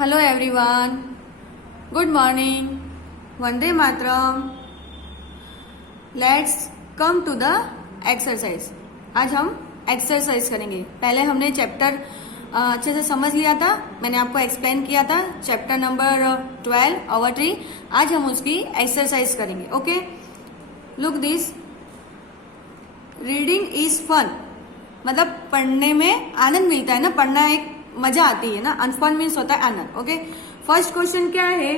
Hello everyone. Good morning. Vande Mataram. Let's come to the exercise. आज हम exercise करेंगे. पहले हमने चैप्टर अच्छे से समझ लिया था, मैंने आपको एक्सप्लेन किया था चैप्टर नंबर 12 आवर ट्री. आज हम उसकी एक्सरसाइज करेंगे. Okay, look this. Reading is fun, मतलब पढ़ने में आनंद मिलता है ना, पढ़ना एक मजा आती है ना. अनफन मीन्स होता है आनंद. ओके, फर्स्ट क्वेश्चन क्या है?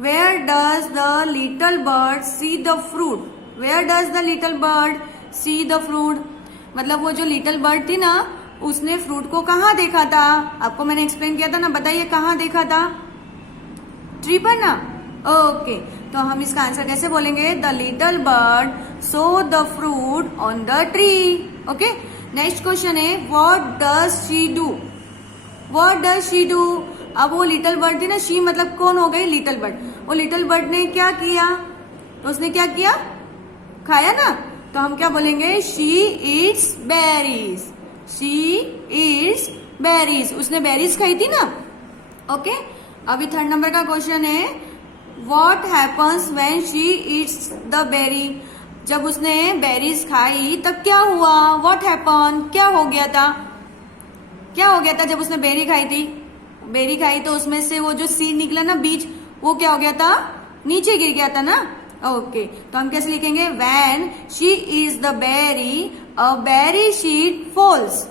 Where does the little bird see the fruit? Where does the little bird see the fruit? मतलब वो जो लिटल बर्ड थी ना, उसने फ्रूट को कहाँ देखा था? आपको मैंने एक्सप्लेन किया था ना, बताइए कहाँ देखा था? ट्री पर ना. ओके, तो हम इसका आंसर कैसे बोलेंगे? The little bird saw the fruit on the tree. Okay, next question है what does she do? What does she do? अब वो लिटल बर्ड थी ना, शी मतलब कौन हो गई? Little bird. वो लिटल बर्ड ने क्या किया? तो उसने क्या किया? खाया ना. तो हम क्या बोलेंगे? She eats berries. She eats berries. उसने बेरीज खाई थी ना. ओके, अभी थर्ड नंबर का क्वेश्चन है what happens when she eats the berry? जब उसने बेरीज खाई तब क्या हुआ? What happen? क्या हो गया था? क्या हो गया था जब उसने बेरी खाई थी? बेरी खाई तो उसमें से वो जो सीड निकला ना, बीज, वो क्या हो गया था? नीचे गिर गया था ना. ओके, तो हम कैसे लिखेंगे? When she is the berry a berry seed falls.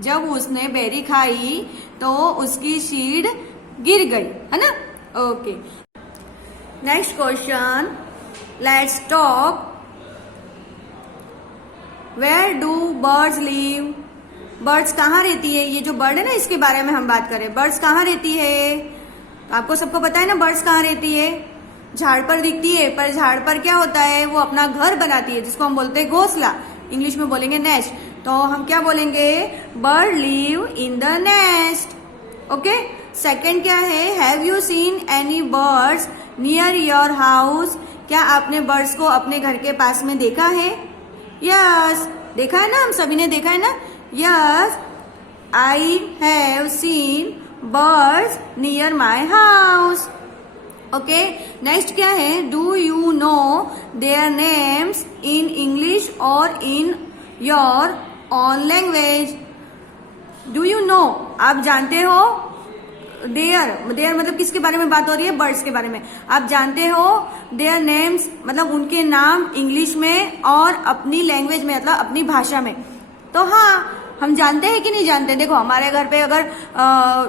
जब उसने बेरी खाई तो उसकी शीड गिर गई, है ना. Okay, next question, let's talk. Where do birds live? Birds कहाँ रहती है? ये जो बर्ड है ना, इसके बारे में हम बात करें. बर्ड्स कहाँ रहती है? आपको सबको पता है ना बर्ड्स कहाँ रहती है? झाड़ पर दिखती है, पर झाड़ पर क्या होता है? वो अपना घर बनाती है, जिसको हम बोलते हैं घोंसला. इंग्लिश में बोलेंगे नेस्ट. तो हम क्या बोलेंगे? Bird live in the nest. Okay, second क्या है? Have you seen any birds near your house? क्या आपने बर्ड्स को अपने घर के पास में देखा है? यस, देखा है ना, हम सभी ने देखा है ना. Yes, I have seen birds near my house. Okay, next क्या है? Do you know their names in English or in your own language? Do you know? आप जानते हो? Their मतलब किसके बारे में बात हो रही है? बर्ड्स के बारे में. आप जानते हो their names मतलब उनके नाम इंग्लिश में और अपनी लैंग्वेज में, मतलब अपनी भाषा में. तो हाँ, हम जानते हैं कि नहीं जानते? देखो, हमारे घर पे अगर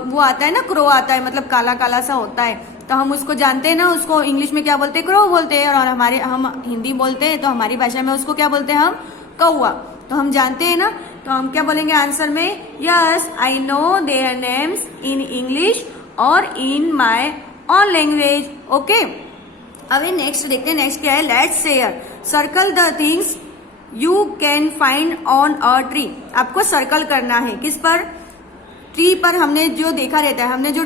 वो आता है ना, क्रो आता है, मतलब काला काला सा होता है, तो हम उसको जानते हैं ना, उसको इंग्लिश में क्या बोलते हैं? क्रो बोलते हैं. और हम हिंदी बोलते हैं, तो हमारी भाषा में उसको क्या बोलते हैं? हम कौवा. तो हम जानते हैं ना. तो हम क्या बोलेंगे आंसर में? Yes, I know their names in English और इन माई ऑन लैंग्वेज. ओके, अभी नेक्स्ट देखते हैं. नेक्स्ट क्या है? Let's share. Circle the things you can find on a tree. आपको सर्कल करना है. किस पर? ट्री पर. हमने जो देखा रहता है, हमने जो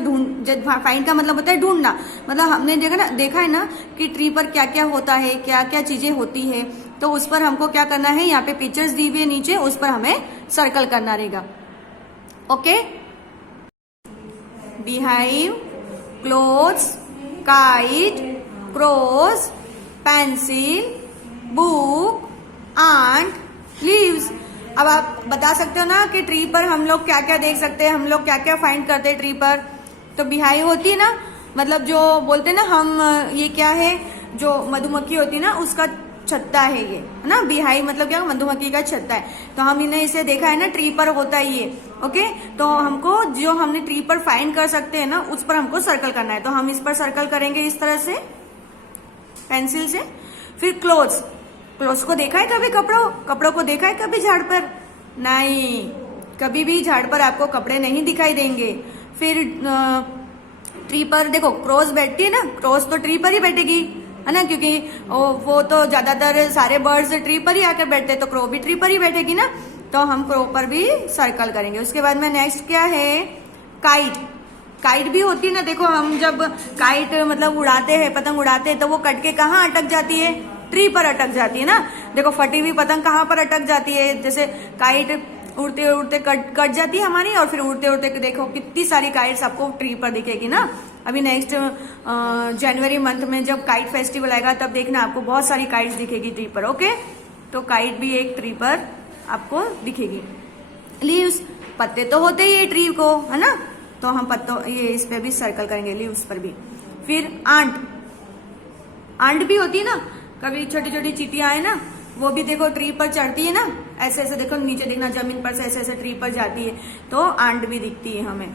फाइंड का मतलब होता है ढूंढना. मतलब हमने देखा है ना कि ट्री पर क्या क्या होता है, क्या क्या चीजें होती है. तो उस पर हमको क्या करना है? यहाँ पे पिक्चर्स दी हुई है नीचे, उस पर हमें सर्कल करना रहेगा. Okay, beehive, clothes, kite, crows, pencil, book, ant, leaves. अब आप बता सकते हो ना कि ट्री पर हम लोग क्या क्या देख सकते हैं, हम लोग क्या क्या फाइंड करते हैं ट्री पर. तो beehive होती है ना, मतलब जो बोलते हैं ना हम, ये क्या है? जो मधुमक्खी होती है ना, उसका छत्ता है ये, है ना. beehive मतलब क्या? मधुमक्खी का छत्ता है. तो हम इन्हें इसे देखा है ना, ट्री पर होता है ये. ओके, तो हमको जो हमने ट्री पर फाइंड कर सकते हैं ना, उस पर हमको सर्कल करना है. तो हम इस पर सर्कल करेंगे इस तरह से, पेंसिल से. फिर क्लोथ्स. क्लोथ्स को देखा है कभी? कपड़ों को देखा है कभी झाड़ पर? नहीं, कभी भी झाड़ पर आपको कपड़े नहीं दिखाई देंगे. फिर ट्री पर देखो, क्रोज बैठती है ना, क्रोज तो ट्री पर ही बैठेगी, है ना, क्योंकि वो तो ज्यादातर सारे बर्ड्स ट्री पर ही आकर बैठते हैं, तो क्रो भी ट्री पर ही बैठेगी ना. तो हम क्रो पर भी सर्कल करेंगे. उसके बाद में नेक्स्ट क्या है? काइट. काइट भी होती है ना. देखो, हम जब काइट मतलब उड़ाते हैं, पतंग उड़ाते हैं, तो वो कट के कहाँ अटक जाती है? ट्री पर अटक जाती है ना. देखो, फटी हुई पतंग कहाँ पर अटक जाती है? जैसे काइट उड़ते उड़ते कट जाती है हमारी, और फिर उड़ते उड़ते देखो कितनी सारी काइट्स आपको ट्री पर दिखेगी ना। अभी नेक्स्ट जनवरी मंथ में जब काइट फेस्टिवल आएगा तब देखना आपको बहुत सारी काइट्स दिखेगी ट्री पर। ओके, तो काइट भी एक ट्री पर आपको दिखेगी। लीव्स, पत्ते तो होते ही है ट्री को, है ना, तो हम पत्तों ये इस पे भी सर्कल करेंगे, लीव्स पर भी। फिर आंट भी होती है ना, कभी छोटी छोटी चींटियां है ना, वो भी देखो ट्री पर चढ़ती है ना, ऐसे ऐसे देखो नीचे देखना, जमीन पर से ऐसे ऐसे ट्री पर जाती है, तो आंट भी दिखती है हमें।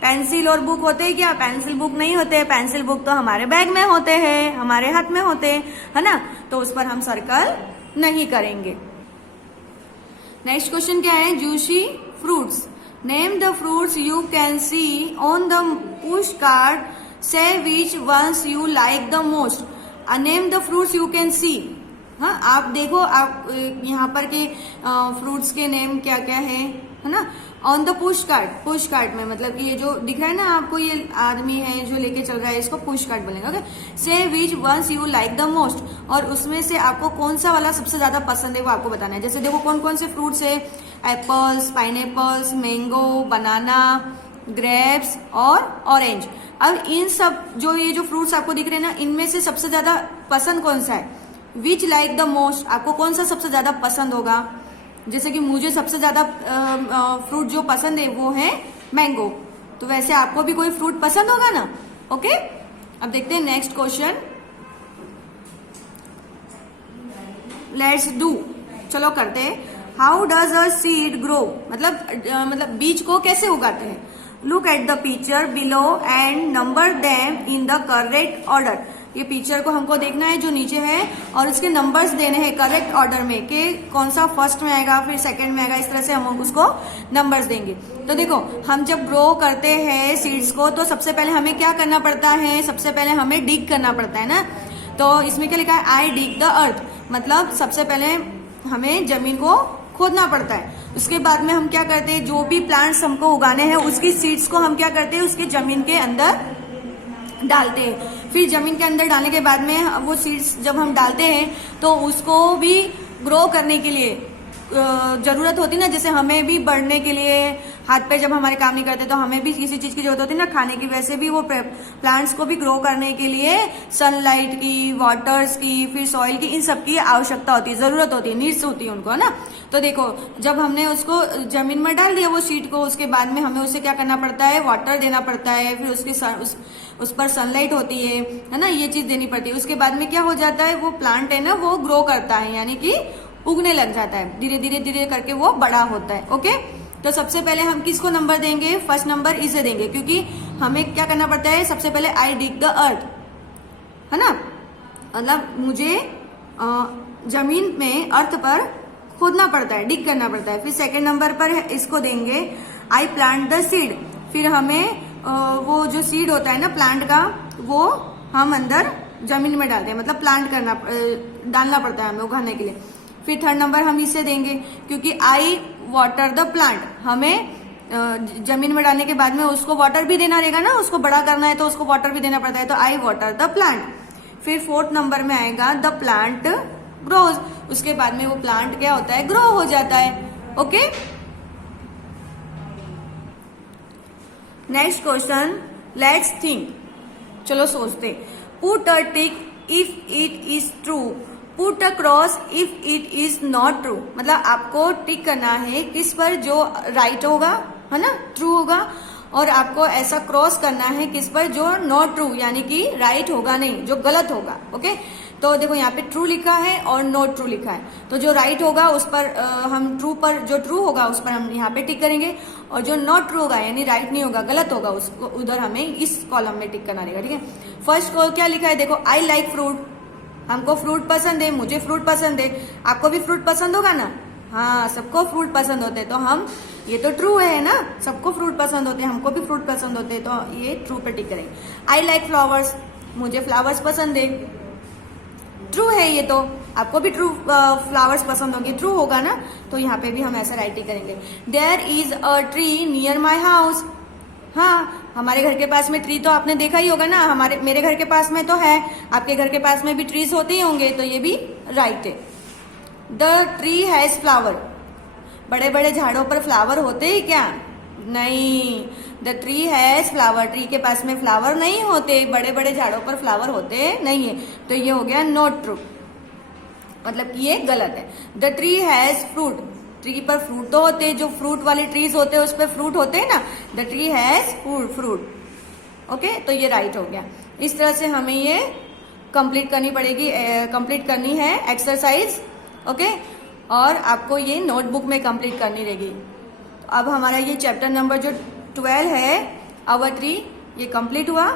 पेंसिल और बुक होते हैं क्या? पेंसिल बुक नहीं होते, पेंसिल बुक तो हमारे बैग में होते हैं, हमारे हाथ में होते हैं, है ना, तो उस पर हम सर्कल नहीं करेंगे। नेक्स्ट क्वेश्चन क्या है? Juicy fruits, name the fruits you can see on the push card, say which ones you like the most. Name the fruits you can see. हाँ, आप देखो, आप यहाँ पर के फ्रूट्स के नेम क्या क्या है ना। ऑन द पुश कार्ट में मतलब कि ये जो दिख रहा है ना आपको, ये आदमी है जो लेके चल रहा है, इसको पुश कार्ट बोलेंगे। Okay, say which ones you like the most, और उसमें से आपको कौन सा वाला सबसे ज्यादा पसंद है वो आपको बताना है। जैसे देखो कौन कौन से फ्रूट्स है, एप्पल्स, पाइनएप्पल्स, मैंगो, बनाना, ग्रेप्स और ऑरेंज। अब इन सब जो ये जो फ्रूट्स आपको दिख रहे हैं ना, इनमें से सबसे ज्यादा पसंद कौन सा है? विच लाइक द मोस्ट, आपको कौन सा सबसे ज्यादा पसंद होगा? जैसे कि मुझे सबसे ज्यादा फ्रूट जो पसंद है वो है मैंगो, तो वैसे आपको भी कोई फ्रूट पसंद होगा ना। ओके, अब देखते हैं नेक्स्ट क्वेश्चन। लेट्स डू, चलो करते हैं। How does a seed grow, मतलब बीज को कैसे उगाते हैं। Look at the picture below and number them in the correct order. ये पिक्चर को हमको देखना है जो नीचे है, और उसके नंबर्स देने हैं करेक्ट ऑर्डर में, कि कौन सा फर्स्ट में आएगा, फिर सेकंड में आएगा, इस तरह से हम उसको नंबर्स देंगे। तो देखो, हम जब ग्रो करते हैं सीड्स को, तो सबसे पहले हमें क्या करना पड़ता है? सबसे पहले हमें डिग करना पड़ता है ना। तो इसमें क्या लिखा है? आई डिग द अर्थ, मतलब सबसे पहले हमें जमीन को खोदना पड़ता है। उसके बाद में हम क्या करते हैं, जो भी प्लांट्स हमको उगाने हैं उसकी सीड्स को हम क्या करते हैं, उसके जमीन के अंदर डालते हैं। फिर जमीन के अंदर डालने के बाद में वो सीड्स जब हम डालते हैं तो उसको भी ग्रो करने के लिए जरूरत होती ना, जैसे हमें भी बढ़ने के लिए हाथ पे जब हमारे काम नहीं करते तो हमें भी किसी चीज की जरूरत होती है ना, खाने की। वैसे भी वो प्लांट्स को भी ग्रो करने के लिए सनलाइट की, वाटर्स की, फिर सॉइल की, इन सब की आवश्यकता होती है, जरूरत होती है, नीड्स होती है उनको, है ना। तो देखो, जब हमने उसको जमीन में डाल दिया वो सीड को, उसके बाद में हमें उसे क्या करना पड़ता है? वाटर देना पड़ता है, फिर उसकी उस पर सनलाइट होती है ना, ये चीज देनी पड़ती है। उसके बाद में क्या हो जाता है, वो प्लांट है ना वो ग्रो करता है, यानी कि उगने लग जाता है, धीरे धीरे धीरे करके वो बड़ा होता है। ओके, तो सबसे पहले हम किसको नंबर देंगे? फर्स्ट नंबर इसे देंगे, क्योंकि हमें क्या करना पड़ता है? सबसे पहले आई डिग द अर्थ, है ना, मतलब मुझे जमीन में अर्थ पर खोदना पड़ता है, डिग करना पड़ता है। फिर सेकंड नंबर पर इसको देंगे आई प्लांट द सीड, फिर हमें वो जो सीड होता है ना प्लांट का, वो हम अंदर जमीन में डालते हैं, मतलब प्लांट डालना पड़ता है हमें उगाने के लिए। फिर थर्ड नंबर हम इसे देंगे, क्योंकि आई वाटर द प्लांट, हमें जमीन में डालने के बाद में उसको वाटर भी देना रहेगा ना, उसको बड़ा करना है तो उसको वाटर भी देना पड़ता है, तो आई वाटर द प्लांट। फिर फोर्थ नंबर में आएगा द प्लांट ग्रोज, उसके बाद में वो प्लांट क्या होता है? ग्रो हो जाता है। Okay, next question, let's think, चलो सोचते। Put a tick if it is true, put a cross if it is not true, मतलब आपको टिक करना है किस पर जो राइट होगा, है ना, ट्रू होगा, और आपको ऐसा क्रॉस करना है किस पर जो नॉट ट्रू, यानी कि राइट होगा नहीं, जो गलत होगा। ओके, तो देखो यहाँ पे ट्रू लिखा है और नॉट ट्रू लिखा है, तो जो राइट होगा उस पर हम ट्रू पर, जो ट्रू होगा उस पर हम यहाँ पे टिक करेंगे, और जो नॉट ट्रू होगा यानी राइट नहीं होगा, गलत होगा, उसको उधर हमें इस कॉलम में टिक करना रहेगा। ठीक है, फर्स्ट को क्या लिखा है? देखो, आई लाइक फ्रूट, हमको फ्रूट पसंद है, मुझे फ्रूट पसंद है, आपको भी फ्रूट पसंद होगा ना। हाँ, सबको फ्रूट पसंद होते हैं, तो हम, ये तो ट्रू है ना, सबको फ्रूट पसंद होते हैं, हमको भी फ्रूट पसंद होते हैं, तो ये ट्रू पे टिक करेंगे। आई लाइक फ्लावर्स, मुझे फ्लावर्स पसंद है, ट्रू है ये, तो आपको भी ट्रू फ्लावर्स पसंद होंगे, ट्रू होगा ना, तो यहाँ पे भी हम ऐसा राइटिंग करेंगे। There is a tree near my house, हाँ, हमारे घर के पास में ट्री तो आपने देखा ही होगा ना, मेरे घर के पास में तो है, आपके घर के पास में भी ट्रीज होते ही होंगे, तो ये भी राइट है। द ट्री हैज फ्लावर, बड़े बड़े झाड़ों पर फ्लावर होते ही क्या? नहीं। The tree has flower, tree के पास में फ्लावर नहीं होते, बड़े बड़े झाड़ों पर फ्लावर होते नहीं है। तो ये हो गया नॉट ट्रू, मतलब कि ये गलत है। The tree has fruit, tree पर फ्रूट तो होते हैं, जो फ्रूट वाले ट्रीज होते हैं उस पर फ्रूट होते हैं ना। The tree has fruit. Okay, तो ये राइट हो गया। इस तरह से हमें ये कंप्लीट करनी पड़ेगी, कंप्लीट करनी है एक्सरसाइज। ओके, और आपको ये नोटबुक में कंप्लीट करनी रहेगी। तो अब हमारा ये चैप्टर नंबर जो 12 है, आवर ट्री, ये कंप्लीट हुआ।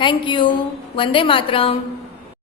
Thank you. वंदे मातरम।